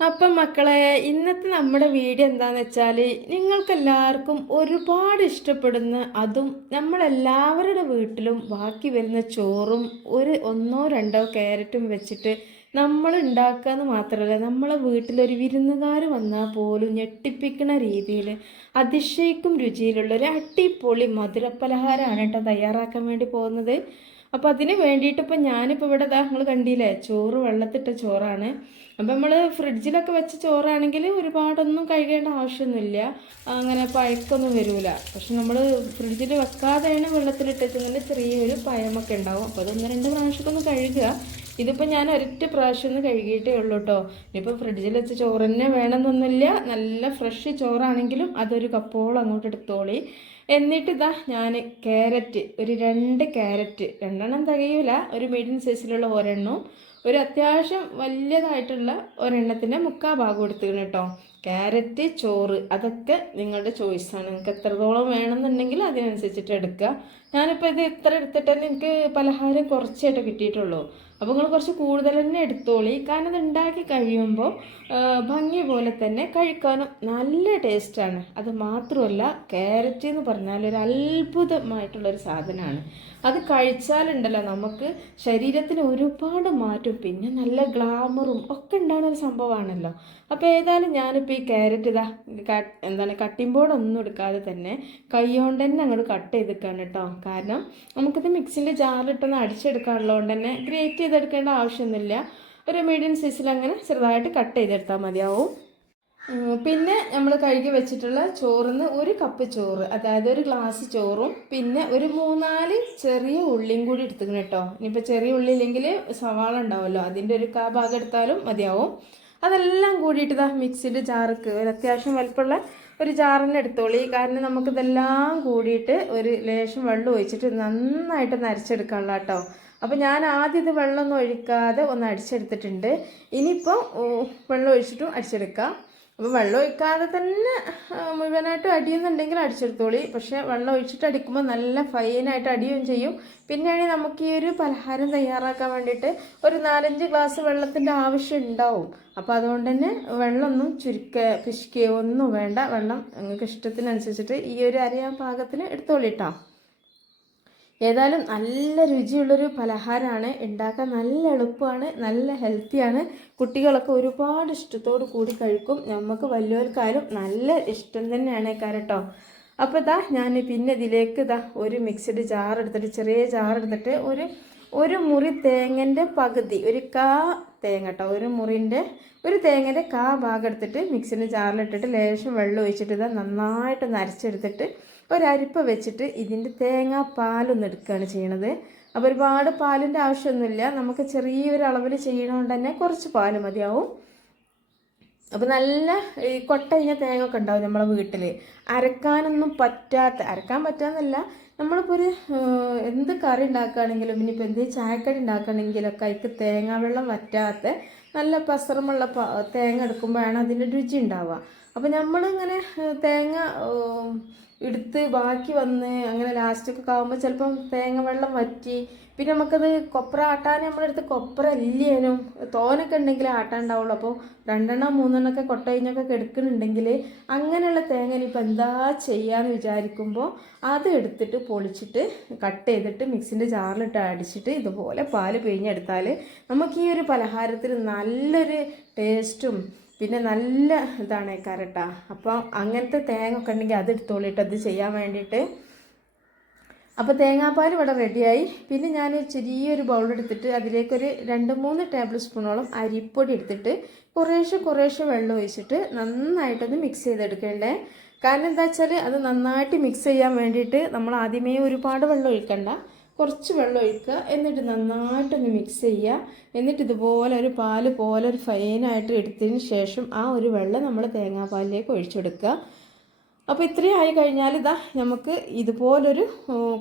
അപ്പം മക്കളെ ഇന്നത്തെ നമ്മുടെ വീഡിയോ എന്താന്ന് വെച്ചാൽ നിങ്ങൾക്കെല്ലാവർക്കും ഒരുപാട് ഇഷ്ടപ്പെടുന്ന അതും നമ്മളെല്ലാവരുടെ വീട്ടിലും ബാക്കി വരുന്ന ചോറും ഒരു ഒന്നോ രണ്ടോ ക്യാരറ്റും വെച്ചിട്ട് നമ്മൾ ഉണ്ടാക്കുക എന്ന് മാത്രമല്ല നമ്മളെ വീട്ടിലൊരു വിരുന്നുകാർ വന്നാൽ പോലും ഞെട്ടിപ്പിക്കുന്ന രീതിയിൽ അതിശയിക്കും രുചിയിലുള്ള ഒരു അടിപൊളി മധുരപ്പലഹാരമാണ് കേട്ടോ തയ്യാറാക്കാൻ വേണ്ടി പോകുന്നത്. അപ്പോൾ അതിന് വേണ്ടിയിട്ട് ഇപ്പോൾ ഞാനിപ്പോൾ ഇവിടെ ദാ നിങ്ങൾ കണ്ടില്ലേ ചോറ് വെള്ളത്തിട്ട ചോറാണ്. അപ്പോൾ നമ്മൾ ഫ്രിഡ്ജിലൊക്കെ വെച്ച ചോറാണെങ്കിൽ ഒരുപാടൊന്നും കഴുകേണ്ട ആവശ്യമൊന്നുമില്ല. അങ്ങനെ പഴക്കൊന്നും വരില്ല പക്ഷെ നമ്മൾ ഫ്രിഡ്ജിൽ വെക്കാതെയാണ് വെള്ളത്തിലിട്ടെങ്കിൽ ചെറിയൊരു പയമൊക്കെ ഉണ്ടാവും. അപ്പോൾ അതൊന്ന് രണ്ട് പ്രാവശ്യമൊക്കെ ഒന്ന് കഴുകുക. ഇതിപ്പോൾ ഞാൻ ഒരൊറ്റ പ്രാവശ്യം ഒന്ന് കഴുകിയിട്ടേ ഉള്ളൂ കേട്ടോ ഇനിയിപ്പോൾ ഫ്രിഡ്ജിൽ വെച്ച ചോറ് തന്നെ വേണമെന്നൊന്നുമില്ല. നല്ല ഫ്രഷ് ചോറാണെങ്കിലും അതൊരു കപ്പോളം അങ്ങോട്ട് എടുത്തോളി. എന്നിട്ട് ഇതാ ഞാൻ ക്യാരറ്റ് ഒരു രണ്ട് ക്യാരറ്റ് രണ്ടെണ്ണം തികയൂല. ഒരു മീഡിയം സൈസിലുള്ള ഒരെണ്ണവും ഒരു അത്യാവശ്യം വലിയതായിട്ടുള്ള ഒരെണ്ണത്തിന്റെ മുക്കാ ഭാഗം എടുത്തുകയാണ് കേട്ടോ. ക്യാരറ്റ് ചോറ് അതൊക്കെ നിങ്ങളുടെ ചോയ്സാണ് നിങ്ങൾക്ക് എത്രത്തോളം വേണമെന്നുണ്ടെങ്കിൽ അതിനനുസരിച്ചിട്ട് എടുക്കുക. ഞാനിപ്പോൾ ഇത് ഇത്ര എടുത്തിട്ട് എനിക്ക് പലഹാരം കുറച്ചായിട്ട് കിട്ടിയിട്ടുള്ളൂ. അപ്പോൾ നിങ്ങൾ കുറച്ച് കൂടുതൽ തന്നെ എടുത്തോളി. കാരണം അത് ഉണ്ടാക്കി കഴിയുമ്പോൾ ഭംഗി പോലെ തന്നെ കഴിക്കാനും നല്ല ടേസ്റ്റാണ് അത് മാത്രമല്ല ക്യാരറ്റ് എന്ന് പറഞ്ഞാൽ ഒരു അത്ഭുതമായിട്ടുള്ളൊരു സാധനമാണ്. അത് കഴിച്ചാലുണ്ടല്ലോ നമുക്ക് ശരീരത്തിന് ഒരുപാട് മാറ്റും പിന്നെ നല്ല ഗ്ലാമറും ഒക്കെ ഉണ്ടാകുന്ന ഒരു സംഭവമാണല്ലോ. അപ്പോൾ ഏതായാലും ഞാനിപ്പോൾ ഈ ക്യാരറ്റ് ഇതാ എന്താണ് കട്ടിംഗ് ബോർഡ് ഒന്നും എടുക്കാതെ തന്നെ കൈ കൊണ്ട് തന്നെ അങ്ങോട്ട് കട്ട് ചെയ്തിട്ടാണ് കേട്ടോ കാരണം നമുക്കിത് മിക്സിന്റെ ജാറിലിട്ടൊന്ന് അടിച്ചെടുക്കാനുള്ളതുകൊണ്ട് തന്നെ ഗ്രേറ്റ് ചെയ്തെടുക്കേണ്ട ആവശ്യമൊന്നുമില്ല. ഒരു മീഡിയം സൈസിൽ അങ്ങനെ ചെറുതായിട്ട് കട്ട് ചെയ്തെടുത്താൽ മതിയാവും. പിന്നെ നമ്മൾ കഴുകി വെച്ചിട്ടുള്ള ചോറിന്ന് ഒരു കപ്പ് ചോറ് അതായത് ഒരു ഗ്ലാസ് ചോറും പിന്നെ ഒരു മൂന്നാൽ ചെറിയ ഉള്ളിയും കൂടി എടുത്തുക്കണം കേട്ടോ ഇനിയിപ്പോൾ ചെറിയ ഉള്ളി ഇല്ലെങ്കിൽ സവാള ഉണ്ടാവുമല്ലോ അതിന്റെ ഒരു കാ ഭാഗം എടുത്താലും മതിയാവും. അതെല്ലാം കൂടിയിട്ട് ഇതാ മിക്സിയുടെ ജാർക്ക് ഒരു അത്യാവശ്യം വലുപ്പമുള്ള ഒരു ജാറിന് എടുത്തോളി. കാരണം നമുക്കിതെല്ലാം കൂടിയിട്ട് ഒരു ലേശം വെള്ളം ഒഴിച്ചിട്ട് നന്നായിട്ട് നരച്ചെടുക്കാനുള്ള കേട്ടോ അപ്പോൾ ഞാൻ ആദ്യം ഇത് വെള്ളമൊന്നും ഒഴിക്കാതെ ഒന്ന് അടിച്ചെടുത്തിട്ടുണ്ട്. ഇനിയിപ്പോൾ വെള്ളം ഒഴിച്ചിട്ടും അടിച്ചെടുക്കാം. അപ്പോൾ വെള്ളം ഒഴിക്കാതെ തന്നെ മുഴുവനായിട്ടും അടിയുന്നുണ്ടെങ്കിൽ അടിച്ചെടുത്തോളി. പക്ഷേ വെള്ളം ഒഴിച്ചിട്ട് അടിക്കുമ്പോൾ നല്ല ഫൈനായിട്ട് അടിയുകയും ചെയ്യും. പിന്നെയാണെങ്കിൽ നമുക്ക് ഈ ഒരു പലഹാരം തയ്യാറാക്കാൻ വേണ്ടിയിട്ട് ഒരു നാലഞ്ച് ഗ്ലാസ് വെള്ളത്തിന്റെ ആവശ്യം ഉണ്ടാവും. അപ്പോൾ അതുകൊണ്ട് തന്നെ വെള്ളമൊന്നും ചുരുക്ക പിശുക്കുകയോ ഒന്നും വേണ്ട. വെള്ളം നിങ്ങൾക്ക് ഇഷ്ടത്തിനനുസരിച്ചിട്ട് ഈ ഒരു അരയാ പാകത്തിന് എടുത്തോളിട്ടോ ഏതായാലും നല്ല രുചിയുള്ളൊരു പലഹാരമാണ് ഉണ്ടാക്കാൻ നല്ല എളുപ്പമാണ് നല്ല ഹെൽത്തിയാണ്. കുട്ടികളൊക്കെ ഒരുപാട് ഇഷ്ടത്തോട് കൂടി കഴിക്കും. നമുക്ക് വലിയവർക്കായാലും നല്ല ഇഷ്ടം തന്നെയാണ് കാരട്ടോ. അപ്പോൾ ഇതാ ഞാൻ പിന്നെ ഇതിലേക്ക് ഇതാ ഒരു മിക്സഡ് ജാർ എടുത്തിട്ട് ചെറിയ ജാർ എടുത്തിട്ട് ഒരു ഒരു മുറി തേങ്ങന്റെ പകുതി ഒരു കാ തേങ്ങ കേട്ടോ ഒരു മുറിന്റെ ഒരു തേങ്ങന്റെ കാ ഭാഗം എടുത്തിട്ട് മിക്സിന്റെ ജാറിലിട്ടിട്ട് ലേശം വെള്ളം ഒഴിച്ചിട്ട് ഇതാ നന്നായിട്ട് നരച്ചെടുത്തിട്ട് ഒരരിപ്പ വെച്ചിട്ട് ഇതിന്റെ തേങ്ങാ പാലൊന്ന് എടുക്കുകയാണ് ചെയ്യണത്. അപ്പോൾ ഒരുപാട് പാലിന്റെ ആവശ്യമൊന്നുമില്ല. നമുക്ക് ചെറിയൊരു അളവിൽ ചെയ്യണതുകൊണ്ട് തന്നെ കുറച്ച് പാൽ മതിയാവും. അപ്പോൾ നല്ല ഈ കൊട്ട കഴിഞ്ഞ തേങ്ങ ഒക്കെ ഉണ്ടാവും നമ്മളെ വീട്ടിൽ അരക്കാനൊന്നും പറ്റാത്ത അരക്കാൻ പറ്റാന്നല്ല. നമ്മളിപ്പോൾ ഒരു എന്ത് കറി ഉണ്ടാക്കുകയാണെങ്കിലും ഇനിയിപ്പോൾ എന്ത് ചായക്കടി ഉണ്ടാക്കുകയാണെങ്കിലൊക്കെ അതിക്ക് തേങ്ങാ വെള്ളം വറ്റാത്ത നല്ല പസറമുള്ള തേങ്ങ എടുക്കുമ്പോഴാണ് അതിന്റെ രുചി ഉണ്ടാവുക. അപ്പോൾ നമ്മളിങ്ങനെ തേങ്ങ എടുത്ത് ബാക്കി വന്ന് അങ്ങനെ ലാസ്റ്റൊക്കെ ആകുമ്പോൾ ചിലപ്പം തേങ്ങ വെള്ളം വറ്റി. പിന്നെ നമുക്കത് കൊപ്ര ആട്ടാൻ നമ്മളെടുത്ത് കൊപ്ര ഇല്ലേനും. തോനൊക്കെ ഉണ്ടെങ്കിൽ ആട്ടാൻ ഉണ്ടാവുള്ളൂ അപ്പോൾ രണ്ടെണ്ണം മൂന്നെണ്ണമൊക്കെ കൊട്ട കഴിഞ്ഞൊക്കെ എടുക്കുന്നുണ്ടെങ്കിൽ അങ്ങനെയുള്ള തേങ്ങ ഇനിയിപ്പോൾ എന്താ ചെയ്യാന്ന് വിചാരിക്കുമ്പോൾ അത് എടുത്തിട്ട് പൊളിച്ചിട്ട് കട്ട് ചെയ്തിട്ട് മിക്സിന്റെ ജാറിലിട്ട് അടിച്ചിട്ട് ഇതുപോലെ പാൽ പിഴിഞ്ഞെടുത്താൽ നമുക്ക് ഈ ഒരു പലഹാരത്തിൽ നല്ലൊരു ടേസ്റ്റും പിന്നെ നല്ല ഇതാണ് കരട്ടാ. അപ്പോൾ അങ്ങനത്തെ തേങ്ങ ഒക്കെ ഉണ്ടെങ്കിൽ അതെടുത്തോളിട്ട് അത് ചെയ്യാൻ വേണ്ടിയിട്ട്. അപ്പോൾ തേങ്ങാപ്പാൽ ഇവിടെ റെഡിയായി. പിന്നെ ഞാൻ ചെറിയൊരു ബൗൾ എടുത്തിട്ട് അതിലേക്കൊരു രണ്ട് മൂന്ന് ടേബിൾ സ്പൂണോളം അരിപ്പൊടി എടുത്തിട്ട് കുറേശ്ശെ കുറേശ്ശെ വെള്ളം ഒഴിച്ചിട്ട് നന്നായിട്ടൊന്ന് മിക്സ് ചെയ്തെടുക്കണ്ടേ. കാരണം എന്താ വെച്ചാൽ അത് നന്നായിട്ട് മിക്സ് ചെയ്യാൻ വേണ്ടിയിട്ട് നമ്മൾ ആദ്യമേ ഒരുപാട് വെള്ളം ഒഴിക്കണ്ട. കുറച്ച് വെള്ളം ഒഴിക്കുക. എന്നിട്ട് നന്നായിട്ടൊന്ന് മിക്സ് ചെയ്യുക. എന്നിട്ട് ഇതുപോലെ ഒരു പാൽ പോലെ ഒരു ഫൈനായിട്ട് എടുത്തതിന് ശേഷം ആ ഒരു വെള്ളം നമ്മൾ തേങ്ങാപ്പാലിലേക്ക് ഒഴിച്ചെടുക്കുക അപ്പോൾ ഇത്രയും ആയി കഴിഞ്ഞാൽ ഇതാ നമുക്ക് ഇതുപോലൊരു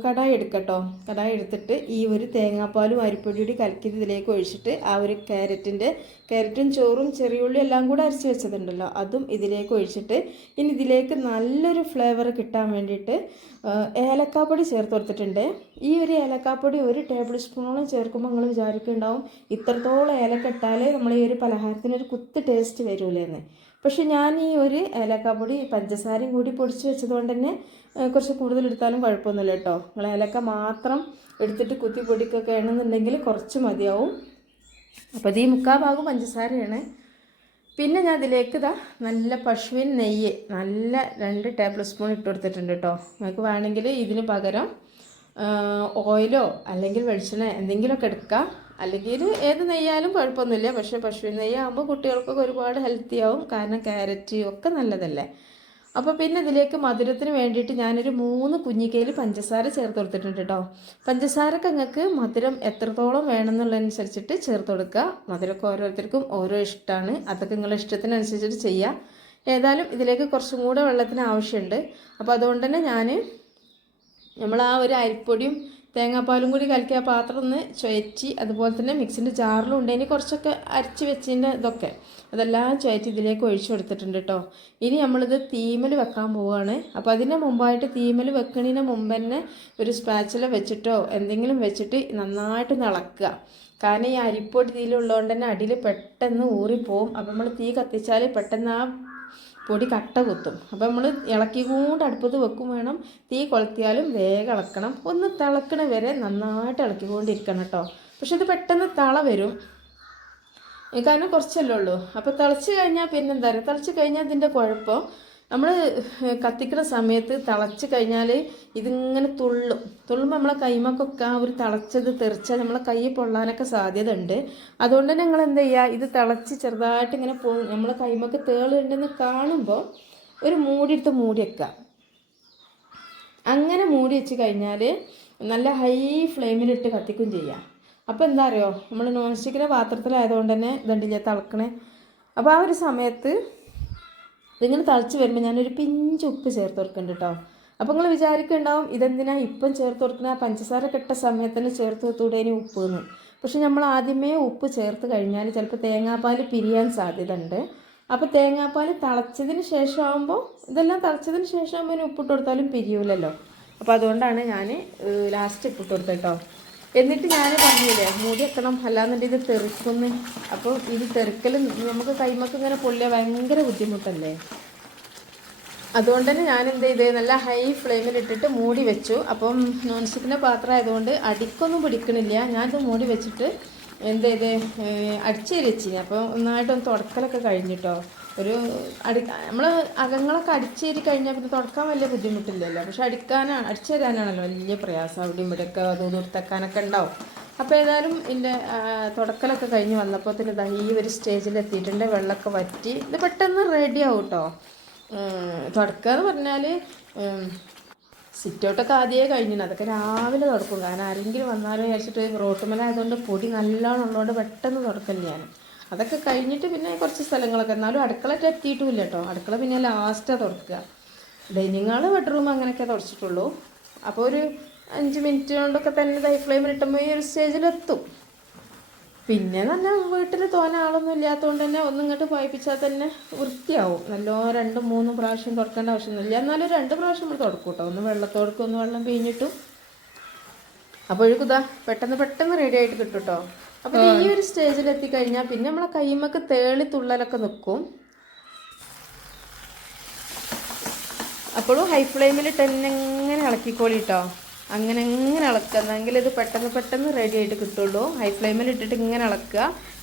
കടായി എടുക്കട്ടോ. കടായി എടുത്തിട്ട് ഈ ഒരു തേങ്ങാപ്പാലും അരിപ്പൊടി കൂടി കലക്കി ഇതിലേക്ക് ഒഴിച്ചിട്ട് ആ ഒരു ക്യാരറ്റിന്റെ ക്യാരറ്റും ചോറും ചെറിയുള്ളി എല്ലാം കൂടെ അരച്ച് വെച്ചതുണ്ടല്ലോ. അതും ഇതിലേക്ക് ഒഴിച്ചിട്ട് ഇനി ഇതിലേക്ക് നല്ലൊരു ഫ്ലേവർ കിട്ടാൻ വേണ്ടിയിട്ട് ഏലക്കാപ്പൊടി ചേർത്ത് കൊടുത്തിട്ടുണ്ട്. ഈ ഒരു ഏലക്കാപ്പൊടി ഒരു ടേബിൾ സ്പൂണോളം ചേർക്കുമ്പോൾ നിങ്ങൾ വിചാരിക്കുന്നുണ്ടാവും ഇത്രത്തോളം ഏലക്ക ഇട്ടാലേ നമ്മൾ ഈ ഒരു പലഹാരത്തിന് ഒരു കുത്ത് ടേസ്റ്റ് വരൂലേന്ന്. പക്ഷെ ഞാൻ ഈ ഒരു ഏലക്കാപ്പൊടി പഞ്ചസാരയും കൂടി പൊടിച്ച് വെച്ചതുകൊണ്ട് തന്നെ കുറച്ച് കൂടുതൽ എടുത്താലും കുഴപ്പമൊന്നുമില്ല കേട്ടോ. നിങ്ങൾ ഏലക്ക മാത്രം എടുത്തിട്ട് കുത്തി പൊടിക്കൊക്കെ ആണെന്നുണ്ടെങ്കിൽ കുറച്ച് മതിയാവും. അപ്പോൾ ഇത് ഈ മുക്കാൽ ഭാഗം പഞ്ചസാരയാണ്. പിന്നെ ഞാൻ അതിലേക്ക് ഇതാ നല്ല പശുവിൻ നെയ്യ് നല്ല രണ്ട് ടേബിൾ സ്പൂൺ ഇട്ട് കൊടുത്തിട്ടുണ്ട് കേട്ടോ. നിങ്ങൾക്ക് വേണമെങ്കിൽ ഇതിന് പകരം ഓയിലോ അല്ലെങ്കിൽ വെളിച്ചെണ്ണ എന്തെങ്കിലുമൊക്കെ എടുക്കാം. അല്ലെങ്കിൽ ഏത് നെയ്യാലും കുഴപ്പമൊന്നുമില്ല. പക്ഷേ പശുവിൻ നെയ്യാകുമ്പോൾ കുട്ടികൾക്കൊക്കെ ഒരുപാട് ഹെൽത്തി ആവും. കാരണം ക്യാരറ്റ് ഒക്കെ നല്ലതല്ലേ. അപ്പോൾ പിന്നെ ഇതിലേക്ക് മധുരത്തിന് വേണ്ടിയിട്ട് ഞാനൊരു മൂന്ന് കുഞ്ഞിക്കയിൽ പഞ്ചസാര ചേർത്ത് കൊടുത്തിട്ടുണ്ട് കേട്ടോ. പഞ്ചസാരക്ക് നിങ്ങൾക്ക് മധുരം എത്രത്തോളം വേണമെന്നുള്ളതനുസരിച്ചിട്ട് ചേർത്ത് കൊടുക്കുക. മധുരമൊക്കെ ഓരോരുത്തർക്കും ഓരോ ഇഷ്ടമാണ്. അതൊക്കെ നിങ്ങളുടെ ഇഷ്ടത്തിനനുസരിച്ചിട്ട് ചെയ്യുക. ഏതായാലും ഇതിലേക്ക് കുറച്ചും കൂടെ വെള്ളത്തിന് ആവശ്യമുണ്ട്. അപ്പോൾ അതുകൊണ്ട് തന്നെ ഞാൻ നമ്മൾ ആ ഒരു അരിപ്പൊടിയും തേങ്ങാപ്പാലും കൂടി കലക്കി ആ പാത്രം ഒന്ന് ചുയറ്റി അതുപോലെ തന്നെ മിക്സിന്റെ ജാറിലും ഉണ്ട്. ഇനി കുറച്ചൊക്കെ അരച്ച് വെച്ചതിന്റെ ഇതൊക്കെ അതെല്ലാം ചുയറ്റി ഇതിലേക്ക് ഒഴിച്ചു കൊടുത്തിട്ടുണ്ട് കേട്ടോ. ഇനി നമ്മളിത് തീമൽ വെക്കാൻ പോവുകയാണ് അപ്പോൾ അതിന് മുമ്പായിട്ട് തീമൽ വെക്കണതിന് മുമ്പ് തന്നെ ഒരു സ്പാച്ചില വെച്ചിട്ടോ എന്തെങ്കിലും വെച്ചിട്ട് നന്നായിട്ട് ഇളക്കുക കാരണം ഈ അരിപ്പൊടി തീയിലുള്ളതുകൊണ്ട് തന്നെ അടിയിൽ പെട്ടെന്ന് ഊറിപ്പോവും. അപ്പോൾ നമ്മൾ തീ കത്തിച്ചാൽ പെട്ടെന്ന് ആ പൊടി കട്ട കുത്തും. അപ്പോൾ നമ്മൾ ഇളക്കി കൊണ്ട് അടുപ്പത്ത് വെക്കും വേണം. തീ കൊളുത്തിയാലും വേഗം ഇളക്കണം. ഒന്ന് തിളക്കണ വരെ നന്നായിട്ട് ഇളക്കിക്കൊണ്ടിരിക്കണം കേട്ടോ. പക്ഷെ ഇത് പെട്ടെന്ന് തള വരും. കാരണം കുറച്ചല്ലേ ഉള്ളൂ. അപ്പോൾ തിളച്ച് കഴിഞ്ഞാൽ പിന്നെന്താ പറയുക തിളച്ച് കഴിഞ്ഞാൽ ഇതിന്റെ കുഴപ്പം നമ്മൾ കത്തിക്കുന്ന സമയത്ത് തിളച്ച് കഴിഞ്ഞാൽ ഇതിങ്ങനെ തുള്ളും. തുള്ളുമ്പോൾ നമ്മളെ കൈമക്കൊക്കെ ആ ഒരു തിളച്ചത് തെറിച്ചാൽ നമ്മളെ കൈ പൊള്ളാനൊക്കെ സാധ്യത ഉണ്ട് അതുകൊണ്ട് തന്നെ നിങ്ങൾ എന്താ ചെയ്യുക ഇത് തിളച്ച് ചെറുതായിട്ട് ഇങ്ങനെ പോ നമ്മളെ കൈമക്ക് തേളുണ്ടെന്ന് കാണുമ്പോൾ ഒരു മൂടിയെടുത്ത് മൂടി വെക്കുക അങ്ങനെ മൂടി വെച്ച് കഴിഞ്ഞാൽ നല്ല ഹൈ ഫ്ലെയിമിലിട്ട് കത്തിക്കും ചെയ്യാം. അപ്പോൾ എന്താ അറിയോ നമ്മൾ നോൺ സ്റ്റിക്കിന്റെ പാത്രത്തിലായതുകൊണ്ട് തന്നെ ഇതുണ്ടില്ല തിളക്കണേ. അപ്പോൾ ആ ഒരു സമയത്ത് ഇതിങ്ങനെ തിളച്ച് വരുമ്പോൾ ഞാനൊരു പിഞ്ച് ഉപ്പ് ചേർത്ത് കൊടുക്കുന്നുണ്ട് കേട്ടോ അപ്പോൾ നിങ്ങൾ വിചാരിക്കുന്നുണ്ടാവും ഇതെന്തിനാ ഇപ്പം ചേർത്ത് കൊടുക്കുന്ന പഞ്ചസാര കെട്ട സമയത്ത് തന്നെ ചേർത്ത് ഇനി ഉപ്പ് എന്ന് പക്ഷേ നമ്മൾ ആദ്യമേ ഉപ്പ് ചേർത്ത് കഴിഞ്ഞാൽ ചിലപ്പോൾ തേങ്ങാപ്പാൽ പിരിയാൻ സാധ്യത ഉണ്ട് അപ്പോൾ തേങ്ങാപ്പാൽ തിളച്ചതിന് ശേഷമാകുമ്പോൾ ഇതെല്ലാം തിളച്ചതിന് ശേഷമാകുമ്പോൾ ഉപ്പിട്ട് കൊടുത്താലും പിരിയൂലല്ലോ. അപ്പോൾ അതുകൊണ്ടാണ് ഞാൻ ലാസ്റ്റ് ഉപ്പിട്ട് കൊടുത്തത് കേട്ടോ എന്നിട്ട് ഞാൻ പറഞ്ഞില്ലേ മൂടി വെക്കണം അല്ലാന്നുണ്ടെങ്കിൽ ഇത് തെറിക്കുന്നു. അപ്പോൾ ഇത് തെറിക്കൽ നമുക്ക് കൈമക്ക് ഇങ്ങനെ പൊള്ളിയ ഭയങ്കര ബുദ്ധിമുട്ടല്ലേ? അതുകൊണ്ട് തന്നെ ഞാൻ എന്ത് ചെയ്ത് നല്ല ഹൈ ഫ്ലെയിമിൽ ഇട്ടിട്ട് മൂടി വെച്ചു. അപ്പം നോൺ സ്റ്റിക്കിന്റെ പാത്രം ആയതുകൊണ്ട് അടിക്കൊന്നും പിടിക്കണില്ല. ഞാനിത് മൂടി വെച്ചിട്ട് എന്ത് ചെയ്ത് അടിച്ചേരിച്ചു അപ്പോൾ ഒന്നായിട്ടൊന്ന് തുടക്കലൊക്കെ കഴിഞ്ഞിട്ടോ. ഒരു അടി നമ്മൾ അകങ്ങളൊക്കെ അടിച്ചേരി കഴിഞ്ഞാൽ പിന്നെ തുടക്കാൻ വലിയ ബുദ്ധിമുട്ടില്ലല്ലോ. പക്ഷെ അടിക്കാനാണ് അടിച്ചേരാനാണല്ലോ വലിയ പ്രയാസം. അവിടെ ഇവിടെയൊക്കെ അത് നിർത്തക്കാനൊക്കെ ഉണ്ടാവും. അപ്പോൾ ഏതായാലും ഇതിന്റെ തുടക്കലൊക്കെ കഴിഞ്ഞ് വന്നപ്പോൾ തന്നെ ഇതാ ഈ ഒരു സ്റ്റേജിൽ എത്തിയിട്ടുണ്ട്. വെള്ളമൊക്കെ വറ്റി ഇത് പെട്ടെന്ന് റെഡി ആവും കേട്ടോ തുടക്കുക എന്ന് പറഞ്ഞാൽ സിറ്റൗട്ടൊക്കെ ആദ്യമേ കഴിഞ്ഞിന്. അതൊക്കെ രാവിലെ തുടക്കും. കാരണം ആരെങ്കിലും വന്നാലും വിചാരിച്ചിട്ട് റോട്ടുമലായതുകൊണ്ട് പൊടി നല്ലോണം ഉള്ളതുകൊണ്ട് പെട്ടെന്ന് തുടക്കല്ല ഞാൻ അതൊക്കെ കഴിഞ്ഞിട്ട് പിന്നെ കുറച്ച് സ്ഥലങ്ങളൊക്കെ. എന്നാലും അടുക്കള എത്തിയിട്ടുമില്ല കേട്ടോ. അടുക്കള പിന്നെ ലാസ്റ്റാണ് തുറക്കുക. ഡൈനിങ് ഹാൾ ബെഡ്റൂം അങ്ങനെയൊക്കെ തുടച്ചിട്ടുള്ളൂ. അപ്പോൾ ഒരു അഞ്ച് മിനിറ്റ് കൊണ്ടൊക്കെ തന്നെ ഹൈ ഫ്ലെയിമിൽ ഇട്ടുമ്പോൾ ഈ ഒരു സ്റ്റേജിലെത്തും പിന്നെ നല്ല വീട്ടിൽ തോന ആളൊന്നും ഇല്ലാത്തതുകൊണ്ട് തന്നെ ഒന്നും ഇങ്ങോട്ട് പായിപ്പിച്ചാൽ തന്നെ വൃത്തിയാവും. നല്ലോ രണ്ടും മൂന്നും പ്രാവശ്യം തുടക്കേണ്ട ആവശ്യമൊന്നുമില്ല. എന്നാലും രണ്ട് പ്രാവശ്യം നമ്മൾ തുടക്കും കേട്ടോ. ഒന്ന് വെള്ളത്തോടക്കും ഒന്ന് വെള്ളം പിഴിഞ്ഞിട്ടും. അപ്പോഴേക്കും ഇതാ പെട്ടെന്ന് പെട്ടെന്ന് റെഡി ആയിട്ട് കിട്ടും കേട്ടോ. അപ്പോൾ ഈ ഒരു സ്റ്റേജിൽ എത്തിക്കഴിഞ്ഞാൽ പിന്നെ നമ്മളെ കൈമക്ക് തേളി തുള്ളലൊക്കെ നിൽക്കും അപ്പോഴും ഹൈ ഫ്ലെയിമിൽ തന്നെ ഇളക്കിക്കോളിട്ടോ? അങ്ങനെ എങ്ങനെ ഇളക്കുക? എന്നെങ്കിൽ ഇത് പെട്ടെന്ന് പെട്ടെന്ന് റെഡി ആയിട്ട് കിട്ടുള്ളൂ. ഹൈ ഫ്ലെയിമിൽ ഇട്ടിട്ട് ഇങ്ങനെ ഇളക്കുക.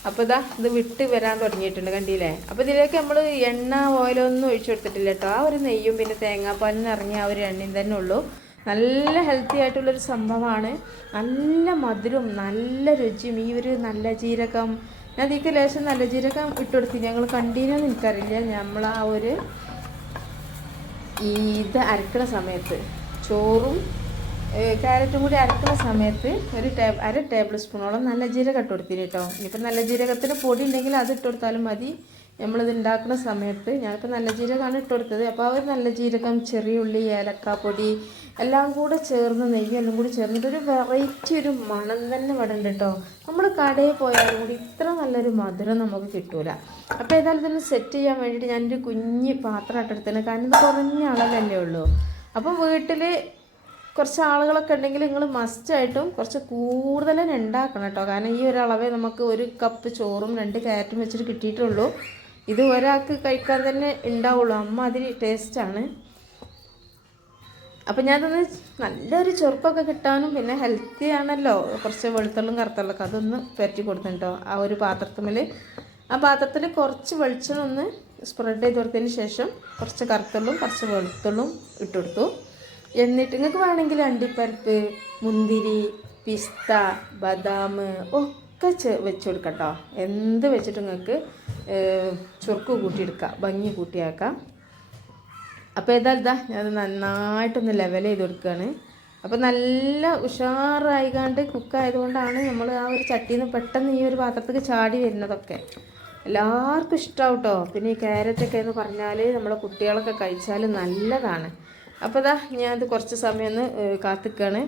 അപ്പോൾ ഇതാ ഇത് വിട്ട് വരാൻ തുടങ്ങിയിട്ടുണ്ട് കണ്ടില്ലേ? അപ്പോൾ ഇതിലേക്ക് നമ്മൾ എണ്ണ ഓയിലൊന്നും ഒഴിച്ചു കൊടുത്തിട്ടില്ല കേട്ടോ. ആ ഒരു നെയ്യും പിന്നെ തേങ്ങാപ്പാലിന് ഇറങ്ങിയ ആ ഒരു എണ്ണയും തന്നെ ഉള്ളൂ. നല്ല ഹെൽത്തി ആയിട്ടുള്ളൊരു സംഭവമാണ്. നല്ല മധുരവും നല്ല രുചിയും. ഈ ഒരു നല്ല ജീരകം ഞാൻ ഇതിലേക്ക് ലേശം നല്ല ജീരകം ഇട്ടുകൊടുത്തി ഞങ്ങൾ കണ്ടീനോ നിൽക്കാറില്ല നമ്മൾ ആ ഒരു ഇത് അരക്കണ സമയത്ത് ചോറും ക്യാരറ്റും കൂടി അരക്കണ സമയത്ത് ഒരു ടേ അര ടേബിൾ സ്പൂണോളം നല്ല ജീരകം ഇട്ട് കൊടുത്തിന് കേട്ടോ ഇനിയിപ്പോൾ നല്ല ജീരകത്തിന്റെ പൊടി ഉണ്ടെങ്കിൽ അത് ഇട്ട് കൊടുത്താലും മതി. നമ്മളിത് ഉണ്ടാക്കുന്ന സമയത്ത് ഞങ്ങൾക്ക് നല്ല ജീരകമാണ് ഇട്ട് കൊടുത്തത് അപ്പോൾ ആ ഒരു നല്ല ജീരകം ചെറിയുള്ളി ഏലക്കാപ്പൊടി എല്ലാം കൂടെ ചേർന്ന് നെയ്യ് എല്ലാം കൂടി ചേർന്നിട്ട് ഒരു വെറൈറ്റി ഒരു മണം തന്നെ ഇവിടെ ഉണ്ട് കേട്ടോ. നമ്മൾ കടയിൽ പോയാലും കൂടി ഇത്ര നല്ലൊരു മധുരം നമുക്ക് കിട്ടൂല. അപ്പോൾ ഏതായാലും ഇതൊന്ന് സെറ്റ് ചെയ്യാൻ വേണ്ടിയിട്ട് ഞാനൊരു കുഞ്ഞ് പാത്രം ഇട്ടെടുത്തത് കാരണം ഇത് കുറഞ്ഞ അളവല്ലേ ഉള്ളൂ. അപ്പം വീട്ടിൽ കുറച്ച് ആളുകളൊക്കെ ഉണ്ടെങ്കിൽ നിങ്ങൾ മസ്റ്റായിട്ടും കുറച്ച് കൂടുതൽ ഉണ്ടാക്കണം കേട്ടോ. കാരണം ഈ ഒരു അളവേ നമുക്ക് ഒരു കപ്പ് ചോറും രണ്ട് ക്യാരറ്റും വെച്ചിട്ട് കിട്ടിയിട്ടുള്ളൂ. ഇത് ഒരാൾക്ക് കഴിക്കാൻ തന്നെ ഉണ്ടാവുള്ളൂ. അമ്മ അതിന് ടേസ്റ്റാണ് അപ്പം ഞാനതൊന്ന് നല്ലൊരു ചെറുപ്പമൊക്കെ കിട്ടാനും പിന്നെ ഹെൽത്തി ആണല്ലോ. കുറച്ച് വെളുത്തുള്ളും കറുത്തുള്ളൊക്കെ അതൊന്ന് പറ്റി കൊടുത്തിട്ടോ. ആ ഒരു പാത്രത്തിൽ ആ പാത്രത്തിൽ കുറച്ച് വെളിച്ചെണ്ണ ഒന്ന് സ്പ്രെഡ് ചെയ്ത് കൊടുത്തതിന് ശേഷം കുറച്ച് കറുത്തുള്ളും കുറച്ച് വെളുത്തുള്ളും ഇട്ട് കൊടുത്തു. എന്നിട്ട് നിങ്ങൾക്ക് വേണമെങ്കിൽ അണ്ടിപ്പരിപ്പ് മുന്തിരി പിസ്ത ബദാം ഒക്കെ ചെ വെച്ച് കൊടുക്കട്ടോ എന്ത് വെച്ചിട്ട് നിങ്ങൾക്ക് ചുർക്ക് കൂട്ടിയെടുക്കാം. ഭംഗി കൂട്ടിയാക്കാം. അപ്പോൾ ഏതാ ഇതാ ഞാൻ നന്നായിട്ടൊന്ന് ലെവൽ ചെയ്ത് കൊടുക്കുകയാണ് അപ്പോൾ നല്ല ഉഷാറായിക്കാണ്ട് കുക്കായതുകൊണ്ടാണ് നമ്മൾ ആ ഒരു ചട്ടിയിൽ നിന്ന് പെട്ടെന്ന് ഈ ഒരു പാത്രത്തേക്ക് ചാടി വരുന്നതൊക്കെ. എല്ലാവർക്കും ഇഷ്ടമാവും കേട്ടോ പിന്നെ ഈ ക്യാരറ്റൊക്കെ എന്ന് പറഞ്ഞാൽ നമ്മളെ കുട്ടികളൊക്കെ കഴിച്ചാൽ നല്ലതാണ്. അപ്പോൾ ഇതാ ഞാനത് കുറച്ച് സമയം ഒന്ന് കാത്തിക്കുകയാണ്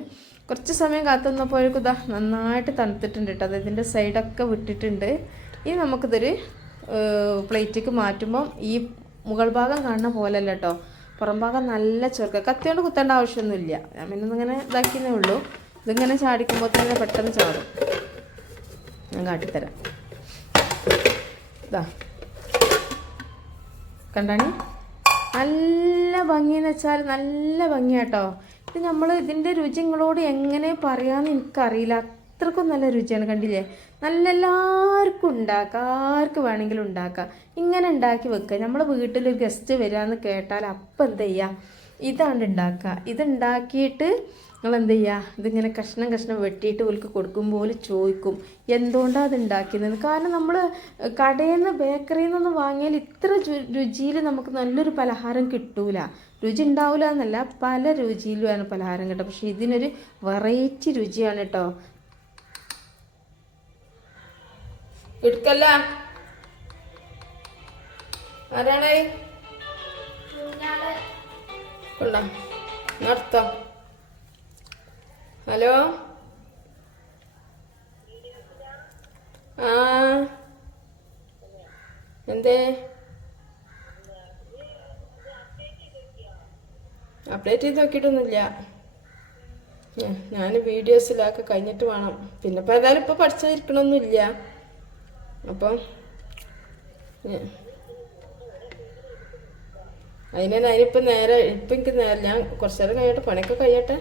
കുറച്ച് സമയം കാത്തുനിന്നപ്പോഴേക്കും ഇതാ നന്നായിട്ട് തണുത്തിട്ടുണ്ട് കേട്ടോ. അത് ഇതിന്റെ സൈഡൊക്കെ വിട്ടിട്ടുണ്ട്. ഇനി നമുക്കിതൊരു പ്ലേറ്റിലേക്ക് മാറ്റുമ്പം ഈ മുകൾ ഭാഗം കാണുന്ന പോലെയല്ല കേട്ടോ. പുറം ഭാഗം നല്ല ചെറുക്ക. കത്തിയോണ്ട് കുത്തേണ്ട ആവശ്യമൊന്നുമില്ല. ഞാൻ പിന്നെ ഇങ്ങനെ ഇതാക്കിയേ ഉള്ളൂ. ഇതിങ്ങനെ ചാടിക്കുമ്പോൾ തന്നെ പെട്ടെന്ന് ചാടും. ഞാൻ കാട്ടിത്തരാം. ഇതാ. കണ്ടാണി? നല്ല ഭംഗിയെന്ന് വെച്ചാൽ നല്ല ഭംഗിയാട്ടോ ഇത് നമ്മൾ ഇതിന്റെ രുചി നിങ്ങളോട് എങ്ങനെ പറയാമെന്ന് എനിക്കറിയില്ല. അത്രക്കും നല്ല രുചിയാണ് കണ്ടില്ലേ? നല്ല എല്ലാവർക്കും ഉണ്ടാക്കാം. ആർക്ക് വേണമെങ്കിലും ഉണ്ടാക്കാം. ഇങ്ങനെ ഉണ്ടാക്കി വെക്കുക. നമ്മൾ വീട്ടിലൊരു ഗസ്റ്റ് വരികയെന്ന് കേട്ടാൽ അപ്പം എന്ത് ചെയ്യുക ഇതാണ് ഉണ്ടാക്കുക. ഇതുണ്ടാക്കിയിട്ട് നിങ്ങൾ എന്ത് ചെയ്യുക ഇതിങ്ങനെ കഷ്ണം കഷ്ണം വെട്ടിയിട്ട് ഓൽക്ക് കൊടുക്കുമ്പോൾ ചോദിക്കും. എന്തുകൊണ്ടാണ് അത് ഉണ്ടാക്കിയത് കാരണം നമ്മൾ കടയിൽ നിന്ന് ബേക്കറിയിൽ നിന്നൊന്നും വാങ്ങിയാൽ ഇത്ര രുചിയിൽ നമുക്ക് നല്ലൊരു പലഹാരം കിട്ടൂല. രുചി ഉണ്ടാവില്ല എന്നല്ല പല രുചിയിലുമാണ് പലഹാരം കിട്ടുക. പക്ഷേ ഇതിനൊരു വെറൈറ്റി രുചിയാണ് കേട്ടോ എടുക്കല്ല? ആരാണേ? കൊണ്ടാ. നടത്താം ഹലോ? ആ. എന്തേ? അപ്ഡേറ്റ് ചെയ്ത് നോക്കിയിട്ടൊന്നുമില്ല. ഞാൻ വീഡിയോസിലൊക്കെ കഴിഞ്ഞിട്ട് വേണം. പിന്നെ ഇപ്പം ഏതായാലും ഇപ്പോൾ പഠിച്ചിരിക്കണമൊന്നുമില്ല അപ്പം അതിനെ അതിനിപ്പോൾ നേരെ ഇപ്പം എനിക്ക് നേരെ ഞാൻ കുറച്ച് നേരം കഴിയട്ടെ പണിയൊക്കെ കഴിയട്ടെ?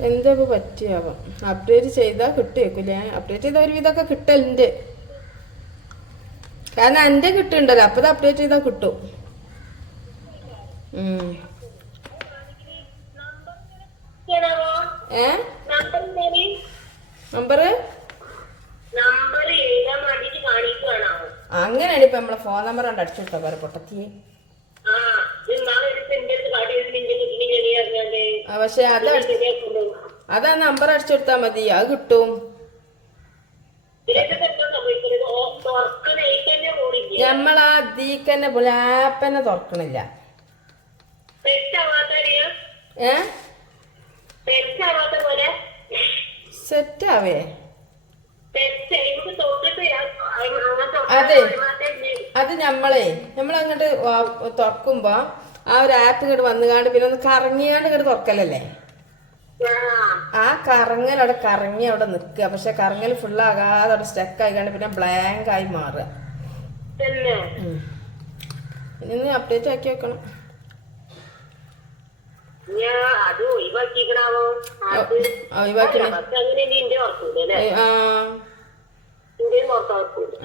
എന്താ ഇപ്പോൾ പറ്റിയാവാം? അപ്ഡേറ്റ് ചെയ്താൽ കിട്ടിയേക്കില്ലേ? അപ്ഡേറ്റ് ചെയ്ത ഒരുവിധമൊക്കെ കിട്ടലുണ്ട്. കാരണം എന്റെ കിട്ടുന്നുണ്ടല്ലോ അപ്പോൾ ഇത് അപ്ഡേറ്റ് ചെയ്താൽ കിട്ടും. ഏ? നമ്പർ അങ്ങനെയാണ് ഇപ്പൊ നമ്മളെ ഫോൺ നമ്പർ കണ്ട് അടിച്ചു വിട്ടോ പറ പൊട്ടത്തി പക്ഷെ അത് അതാ നമ്പർ അടിച്ചു കൊടുത്താ മതി. അത് കിട്ടും. ഞമ്മളാ ദീക്കന്നെ പോലെ ആപ്പന്നെ തുറക്കണില്ല. ഏ? സെറ്റാവേ? അതെ. അത് ഞമ്മളെ. നമ്മളങ്ങോട്ട് തുറക്കുമ്പോ ആ ഒരു ആപ്പ് ഇങ്ങോട്ട് വന്നുകാണ്ട് പിന്നെ ഒന്ന് കറങ്ങിയാണ്ട് ഇങ്ങോട്ട് തുറക്കലല്ലേ? ആ കറങ്ങൽ അവിടെ കറങ്ങി അവിടെ നിൽക്കുക. പക്ഷെ കറങ്ങൽ ഫുള്ളാകാതെ അവിടെ സ്റ്റക്ക് ആയിക്കാണ്ട് പിന്നെ ബ്ലാങ്ക് ആയി മാറുക. ഇനി ഒന്ന് അപ്ഡേറ്റ് ആക്കി വെക്കണം.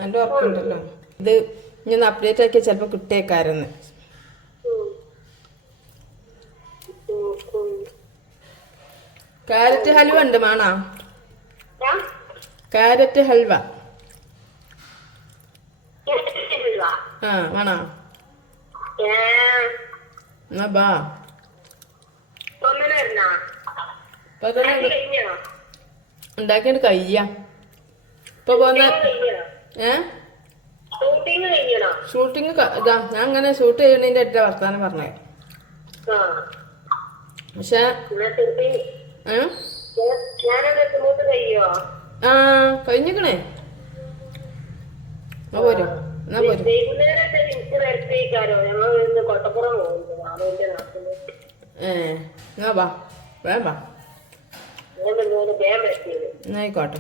എന്റെ ഉറപ്പുണ്ടല്ലോ. ഇത് ഇനി ഒന്ന് അപ്ഡേറ്റ് ആക്കിയാൽ ചെലപ്പോ കിട്ടിയേക്കാരെന്ന്. കാരറ്റ് ഹൽവ ഉണ്ട് മാണാ. കാരറ്റ് ഹൽവ. ആ മാണാ. എന്നാ ബാ. ഉണ്ടാക്കിയിട്ട് കയ്യ ഇപ്പൊ പോന്ന ഏ? ഷൂട്ടിങ് ഇതാ ഞാൻ അങ്ങനെ ഷൂട്ട് ചെയ്യണതിന്റെ അടുത്ത വർത്താനം പറഞ്ഞേ. പക്ഷെ ആ? കഴിഞ്ഞിക്കണേ. പോരോ. എന്നാ പോരോ. ഏ എന്നാ വാ. വേണ്ട ആയിക്കോട്ടെ.